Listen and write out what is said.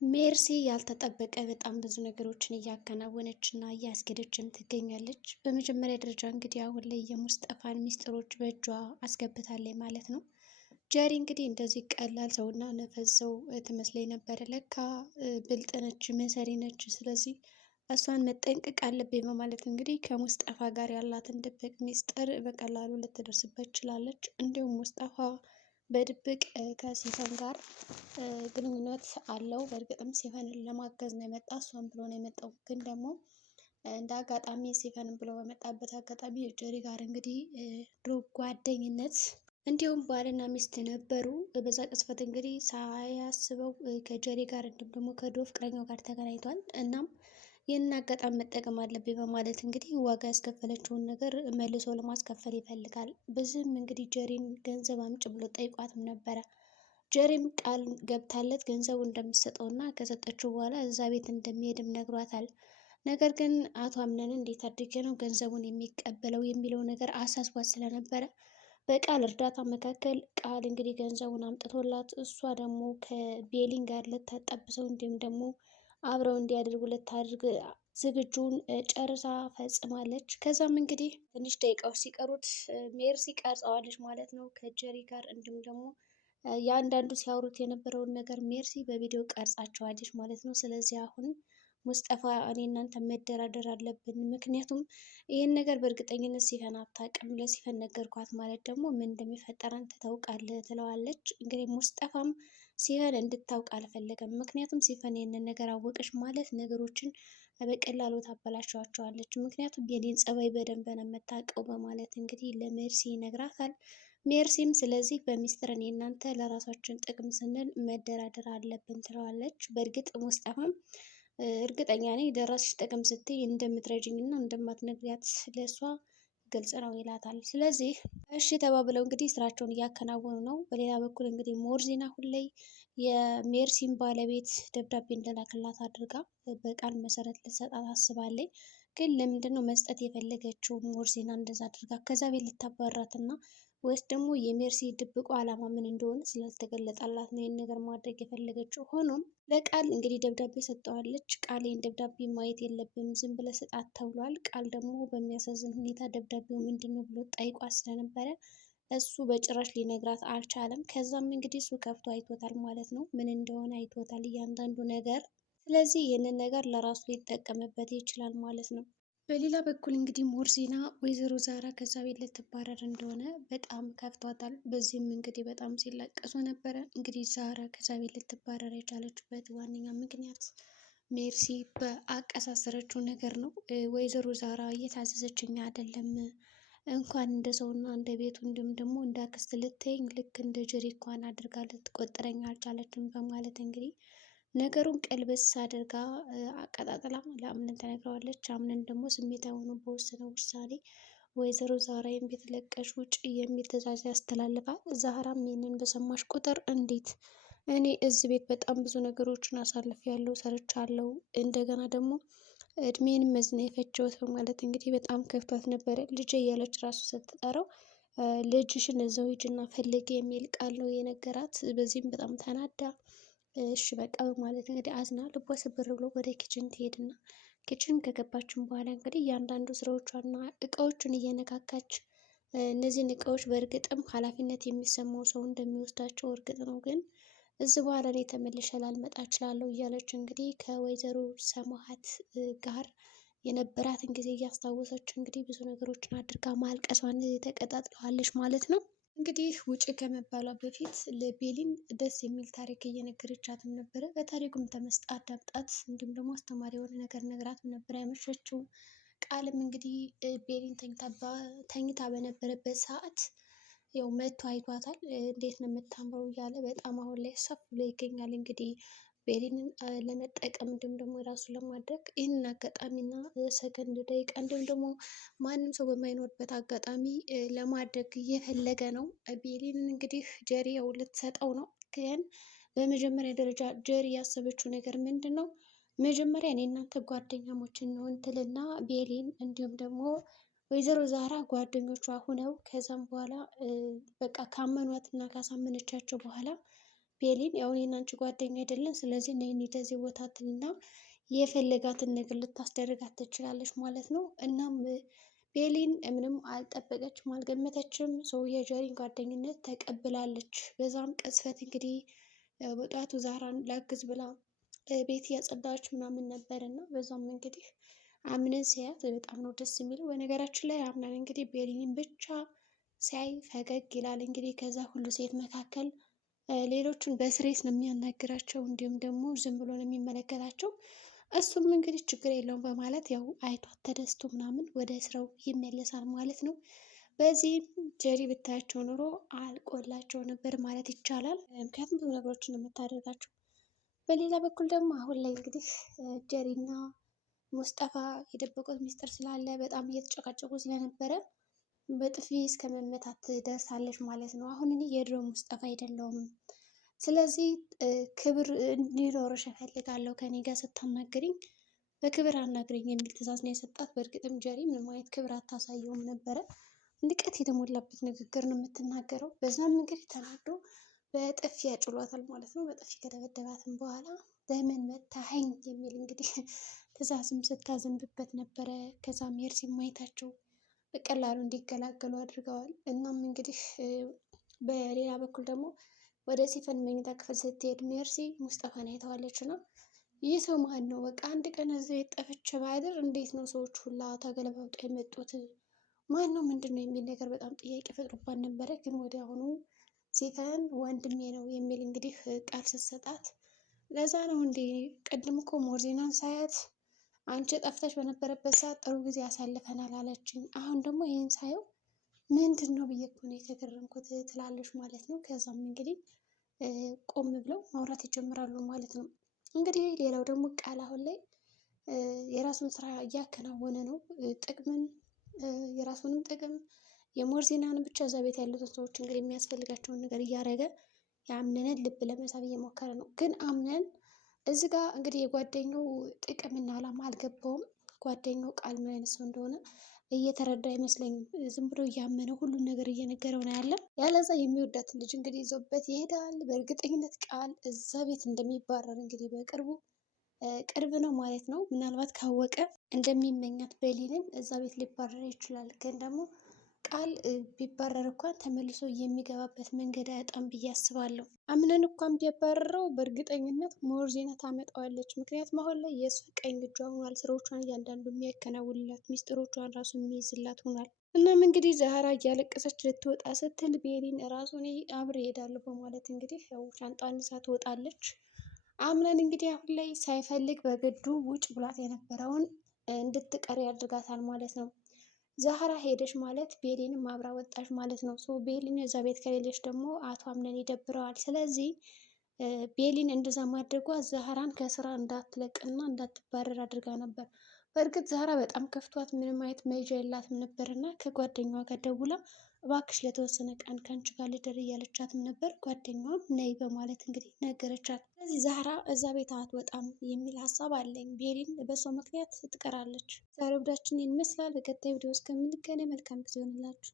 ሜርሲ ያልተጠበቀ በጣም ብዙ ነገሮችን እያከናወነች እና እያስኬደችም ትገኛለች። በመጀመሪያ ደረጃ እንግዲህ አሁን ላይ የሙስጠፋን ሚስጥሮች በእጇ አስገብታለች ማለት ነው። ጀሪ እንግዲህ እንደዚህ ቀላል ሰውና ነፈዝ ሰው ትመስለኝ ነበረ። ለካ ብልጥ ነች፣ መሰሪ ነች። ስለዚህ እሷን መጠንቀቅ አለብኝ በማለት እንግዲህ ከሙስጠፋ ጋር ያላትን ድብቅ ሚስጥር በቀላሉ ልትደርስበት ችላለች። እንዲሁም ሙስጠፋ በድብቅ ከሲፈን ጋር ግንኙነት አለው። በእርግጥም ሲፈንን ለማገዝ ነው የመጣ እሷን ብሎ ነው የመጣው። ግን ደግሞ እንደ አጋጣሚ ሲፈንን ብሎ በመጣበት አጋጣሚ ጀሪ ጋር እንግዲህ ድሮ ጓደኝነት እንዲሁም ባልና ሚስት ነበሩ። በዛ ቅጽበት እንግዲህ ሳያስበው ከጀሪ ጋር እንዲሁም ደግሞ ከድሮ ፍቅረኛው ጋር ተገናኝቷል። እናም ይህንን አጋጣሚ መጠቀም አለብኝ በማለት እንግዲህ ዋጋ ያስከፈለችውን ነገር መልሶ ለማስከፈል ይፈልጋል። በዚህም እንግዲህ ጀሪን ገንዘብ አምጭ ብሎ ጠይቋትም ነበረ። ጀሪም ቃል ገብታለት ገንዘቡ እንደምትሰጠው እና ከሰጠችው በኋላ እዛ ቤት እንደሚሄድም ነግሯታል። ነገር ግን አቶ አምነን እንዴት አድርጌ ነው ገንዘቡን የሚቀበለው የሚለው ነገር አሳስቧት ስለነበረ በቃል እርዳታ መካከል ቃል እንግዲህ ገንዘቡን አምጥቶላት እሷ ደግሞ ከቤሊን ጋር ልታጣብሰው እንዲሁም ደግሞ አብረው እንዲያደርጉ ልታደርግ ዝግጁን ጨርሳ ፈጽማለች። ከዛም እንግዲህ ትንሽ ደቂቃዎች ሲቀሩት ሜርሲ ቀርጸዋለች ማለት ነው ከጀሪ ጋር እንዲሁም ደግሞ የአንዳንዱ ሲያወሩት የነበረውን ነገር ሜርሲ በቪዲዮ ቀርጻቸዋለች ማለት ነው። ስለዚህ አሁን ሙስጠፋ እኔ እናንተ መደራደር አለብን፣ ምክንያቱም ይህን ነገር በእርግጠኝነት ሲፈን አታውቅም፣ ለሲፈን ነገርኳት ማለት ደግሞ ምን እንደሚፈጠር አንተ ታውቃለህ ትለዋለች። እንግዲህ ሙስጠፋም ሲፈን እንድታውቅ አልፈለገም። ምክንያቱም ሲፈን ይህንን ነገር አወቀች ማለት ነገሮችን በቀላሉ ታበላሸዋቸዋለች። ምክንያቱም የኔን ጸባይ በደንብ ነው የምታውቀው በማለት እንግዲህ ለሜርሲ ይነግራታል። ሜርሲም ስለዚህ በሚስጥር እኔ እናንተ ለራሳችን ጥቅም ስንል መደራደር አለብን ትለዋለች። በእርግጥ ሙስጠፋም እርግጠኛ ነኝ ለራስሽ ጥቅም ስትይ እንደምትረጅኝ እና እንደማትነግሪያት ለእሷ ግልጽ ነው ይላታል። ስለዚህ እሺ ተባብለው እንግዲህ ስራቸውን እያከናወኑ ነው። በሌላ በኩል እንግዲህ ሞርዚና አሁን ላይ የሜርሲን ባለቤት ደብዳቤ እንደላክላት አድርጋ በቃል መሰረት ልትሰጣት አስባለች። ግን ለምንድን ነው መስጠት የፈለገችው ሞርዚና እንደዛ አድርጋ ከዛ ቤት ልታባራት እና ወይስ ደግሞ የሜርሲ ድብቁ ዓላማ ምን እንደሆነ ስላልተገለጠላት ነው ይህን ነገር ማድረግ የፈለገችው። ሆኖም ለቃል እንግዲህ ደብዳቤ ሰጠዋለች። ቃል ይህን ደብዳቤ ማየት የለብም ዝም ብለህ ስጣት ተብሏል። ቃል ደግሞ በሚያሳዝን ሁኔታ ደብዳቤው ምንድን ነው ብሎ ጠይቋት ስለነበረ እሱ በጭራሽ ሊነግራት አልቻለም። ከዛም እንግዲህ እሱ ከፍቶ አይቶታል ማለት ነው፣ ምን እንደሆነ አይቶታል እያንዳንዱ ነገር። ስለዚህ ይህንን ነገር ለራሱ ሊጠቀምበት ይችላል ማለት ነው። በሌላ በኩል እንግዲህ ሞርዚና ወይዘሮ ዛራ ከዛ ቤት ልትባረር እንደሆነ በጣም ከፍቷታል። በዚህም እንግዲህ በጣም ሲለቀሱ ነበረ። እንግዲህ ዛራ ከዛ ቤት ልትባረር የቻለችበት ዋነኛ ምክንያት ሜርሲ በአቀሳሰረችው ነገር ነው። ወይዘሮ ዛራ እየታዘዘችኝ አይደለም፣ እንኳን እንደ ሰውና እንደ ቤቱ እንዲሁም ደግሞ እንደ አክስት ልትይኝ ልክ እንደ ጀሪ እንኳን አድርጋ ልትቆጥረኝ አልቻለችም በማለት እንግዲህ ነገሩን ቀልበስ አድርጋ አቀጣጥላ ለአምነን ተነግረዋለች። አምነን ደግሞ ስሜታዊ ሆኖ በወሰነው ውሳኔ ወይዘሮ ዛራዬን ቤት ለቀሽ ውጭ የሚል ትዕዛዝ ያስተላልፋል። ዛራም ይህንን በሰማሽ ቁጥር እንዴት እኔ እዚህ ቤት በጣም ብዙ ነገሮችን አሳልፌያለሁ፣ ሰርቻለሁ፣ እንደገና ደግሞ እድሜንም መዝና የፈጀሁት በማለት እንግዲህ በጣም ከፍቷት ነበረ። ልጅ እያለች ራሱ ስትጠራው ልጅሽን እዛው ሂጂና ፈልጊ የሚል ቃል ነው የነገራት። በዚህም በጣም ተናዳ እሺ በቃ በማለት እንግዲህ አዝና ልቧ ስብር ብሎ ወደ ኪችን ትሄድና ኪችን ከገባችን በኋላ እንግዲህ እያንዳንዱ ስራዎቿና እቃዎችን እየነካካች እነዚህን እቃዎች በእርግጥም ኃላፊነት የሚሰማው ሰው እንደሚወስዳቸው እርግጥ ነው፣ ግን እዚህ በኋላ ላይ ተመልሼ ላልመጣ እችላለሁ እያለች እንግዲህ ከወይዘሮ ሰማሃት ጋር የነበራትን ጊዜ እያስታወሰች እንግዲህ ብዙ ነገሮችን አድርጋ ማልቀሷን ተቀጣጥለዋለች ማለት ነው። እንግዲህ ውጭ ከመባሏ በፊት ለቤሊን ደስ የሚል ታሪክ እየነገረቻትም ነበረ። በታሪኩም ተመስጣ አዳምጣት እንዲሁም ደግሞ አስተማሪ የሆነ ነገር ነግራትም ነበር ያመሸችው። ቃልም እንግዲህ ቤሊን ተኝታ በነበረበት ሰዓት ያው መቶ አይቷታል። እንዴት ነው የምታምረው እያለ በጣም አሁን ላይ ሰፍ ብሎ ይገኛል። እንግዲህ ቤሊንን ለመጠቀም እንዲሁም ደግሞ የራሱን ለማድረግ ይህንን አጋጣሚና ሰከንድ ደቂቃ እንዲሁም ደግሞ ማንም ሰው በማይኖርበት አጋጣሚ ለማድረግ እየፈለገ ነው። ቤሊንን እንግዲህ ጀሪ ያው ልትሰጠው ነው። ግን በመጀመሪያ ደረጃ ጀሪ ያሰበችው ነገር ምንድን ነው? መጀመሪያ እኔ እናንተ ጓደኛሞች እንሆን ትልና ቤሊን እንዲሁም ደግሞ ወይዘሮ ዛራ ጓደኞቿ ሁነው ከዛም በኋላ በቃ ካመኗት እና ካሳመነቻቸው በኋላ ቤሊን ያው እኔና አንቺ ጓደኛ አይደለን፣ ስለዚህ ነይ እንሂድ እዚህ ቦታ ትልና የፈለጋትን ነገር ልታስደርጋት ትችላለች ማለት ነው። እናም ቤሊን ምንም አልጠበቀችም፣ አልገመተችም። ሰው የጀሪን ጓደኝነት ተቀብላለች። በዛም ቅጽበት እንግዲህ በጠዋቱ ዛራን ላግዝ ብላ ቤት እያጸዳች ምናምን ነበር እና በዛም እንግዲህ አምነን ሲያት በጣም ነው ደስ የሚለው። በነገራችን ላይ አምነን እንግዲህ ቤሊንን ብቻ ሲያይ ፈገግ ይላል። እንግዲህ ከዛ ሁሉ ሴት መካከል ሌሎቹን በስሬት ነው የሚያናግራቸው፣ እንዲሁም ደግሞ ዝም ብሎ ነው የሚመለከታቸው። እሱም እንግዲህ ችግር የለውም በማለት ያው አይቷት ተደስቶ ምናምን ወደ ስራው ይመለሳል ማለት ነው። በዚህም ጀሪ ብታያቸው ኑሮ አልቆላቸው ነበር ማለት ይቻላል። ምክንያቱም ብዙ ነገሮችን ነው የምታደርጋቸው። በሌላ በኩል ደግሞ አሁን ላይ እንግዲህ ጀሪና ሙስጠፋ የደበቁት ሚስጥር ስላለ በጣም እየተጨቃጨቁ ስለነበረ በጥፊ እስከ መመታት ደርሳለች ማለት ነው። አሁን እኔ የድሮ ሙስጠፋ አይደለሁም፣ ስለዚህ ክብር እንዲኖርሽ እፈልጋለሁ፣ ከኔ ጋር ስታናግሪኝ በክብር አናግሪኝ የሚል ትዕዛዝ ነው የሰጣት። በእርግጥም ጀሪ ምንም አይነት ክብር አታሳየውም ነበረ። ንቀት የተሞላበት ንግግር ነው የምትናገረው። በዛም እንግዲህ ተናዶ በጥፊ ያጭሏታል ማለት ነው። በጥፊ ከደበደባትም በኋላ በምን መታኸኝ የሚል እንግዲህ ትዕዛዝም ስታዘንብበት ነበረ። ከዛም ሜርሲ ማየታቸው በቀላሉ እንዲገላገሉ አድርገዋል። እናም እንግዲህ በሌላ በኩል ደግሞ ወደ ሲፈን መኝታ ክፍል ስትሄድ ሜርሲ ሙስጠፋን አይተዋለች እና ይህ ሰው ማን ነው? በቃ አንድ ቀን እዚህ የጠፈች ባድር እንዴት ነው ሰዎች ሁላ ተገለባብጠው የመጡት? ማን ነው? ምንድን ነው የሚል ነገር በጣም ጥያቄ ፈጥሮባት ነበረ። ግን ወዲያውኑ ሲፈን ወንድሜ ነው የሚል እንግዲህ ቃል ስትሰጣት ለዛ ነው እንዴ ቅድም እኮ ሞርዜናን ሳያት አንቺ ጠፍተሽ በነበረበት ሰዓት ጥሩ ጊዜ አሳልፈናል አለችኝ። አሁን ደግሞ ይህን ሳየው ምንድን ነው ብዬ እኮ ነው የተገረምኩት ትላለች ማለት ነው። ከዛም እንግዲህ ቆም ብለው ማውራት ይጀምራሉ ማለት ነው። እንግዲህ ሌላው ደግሞ ቃል አሁን ላይ የራሱን ስራ እያከናወነ ነው። ጥቅምን የራሱንም ጥቅም የሞርዜናን ብቻ እዛ ቤት ያሉትን ሰዎች እንግዲህ የሚያስፈልጋቸውን ነገር እያደረገ የአምነንን ልብ ለመሳብ እየሞከረ ነው። ግን አምነን እዚህ ጋር እንግዲህ የጓደኛው ጥቅምና ዓላማ አልገባውም። ጓደኛው ቃል ምን አይነት ሰው እንደሆነ እየተረዳ አይመስለኝም። ዝም ብሎ እያመነ ሁሉን ነገር እየነገረው ነው ያለ። ያለዛ የሚወዳትን ልጅ እንግዲህ ይዞበት ይሄዳል። በእርግጠኝነት ቃል እዛ ቤት እንደሚባረር እንግዲህ በቅርቡ ቅርብ ነው ማለት ነው። ምናልባት ካወቀ እንደሚመኛት ቤሊንን እዛ ቤት ሊባረር ይችላል። ግን ደግሞ ቃል ቢባረር እንኳን ተመልሶ የሚገባበት መንገድ አያጣም ብዬ አስባለሁ። አምነን እንኳን ቢያባረረው በእርግጠኝነት ሞርዜና ታመጣዋለች። ምክንያቱም አሁን ላይ የእሷ ቀኝ እጇ ሆኗል። ስራዎቿን እያንዳንዱ የሚያከናውንላት፣ ሚስጥሮቿን ራሱ የሚይዝላት ሆኗል። እናም እንግዲህ ዛህራ እያለቀሰች ልትወጣ ስትል ቤሊን ራሱ እኔ አብሬ እሄዳለሁ በማለት እንግዲህ ያው ሻንጣዋን ይዛ ትወጣለች። አምነን እንግዲህ አሁን ላይ ሳይፈልግ በግዱ ውጭ ብሏት የነበረውን እንድትቀር ያድርጋታል ማለት ነው። ዛህራ ሄደች ማለት ቤሊንም አብራ ወጣች ማለት ነው። ቤሊን እዛ ቤት ከሌለች ደግሞ አቶ አምነን ይደብረዋል። ስለዚህ ቤሊን እንደዛ ማድረጓ ዛህራን ከስራ እንዳትለቅና እንዳትባረር አድርጋ ነበር። በእርግጥ ዛህራ በጣም ከፍቷት ምንም አይነት መያዣ የላትም ነበር እና ከጓደኛዋ ጋር ደውላ እባክሽ ለተወሰነ ቀን ከአንቺ ጋር ልደር እያለቻትም ነበር። ጓደኛዋም ነይ በማለት እንግዲህ ነገረቻት። ስለዚህ ዛህራ እዛ ቤት አትወጣም የሚል ሀሳብ አለኝ። ቤሊን በሷ ምክንያት ትቀራለች። ዛሬ ወዳችን ይመስላል። በቀጣይ ቪዲዮ እስከምንገናኝ መልካም ጊዜ ይሆንላችሁ።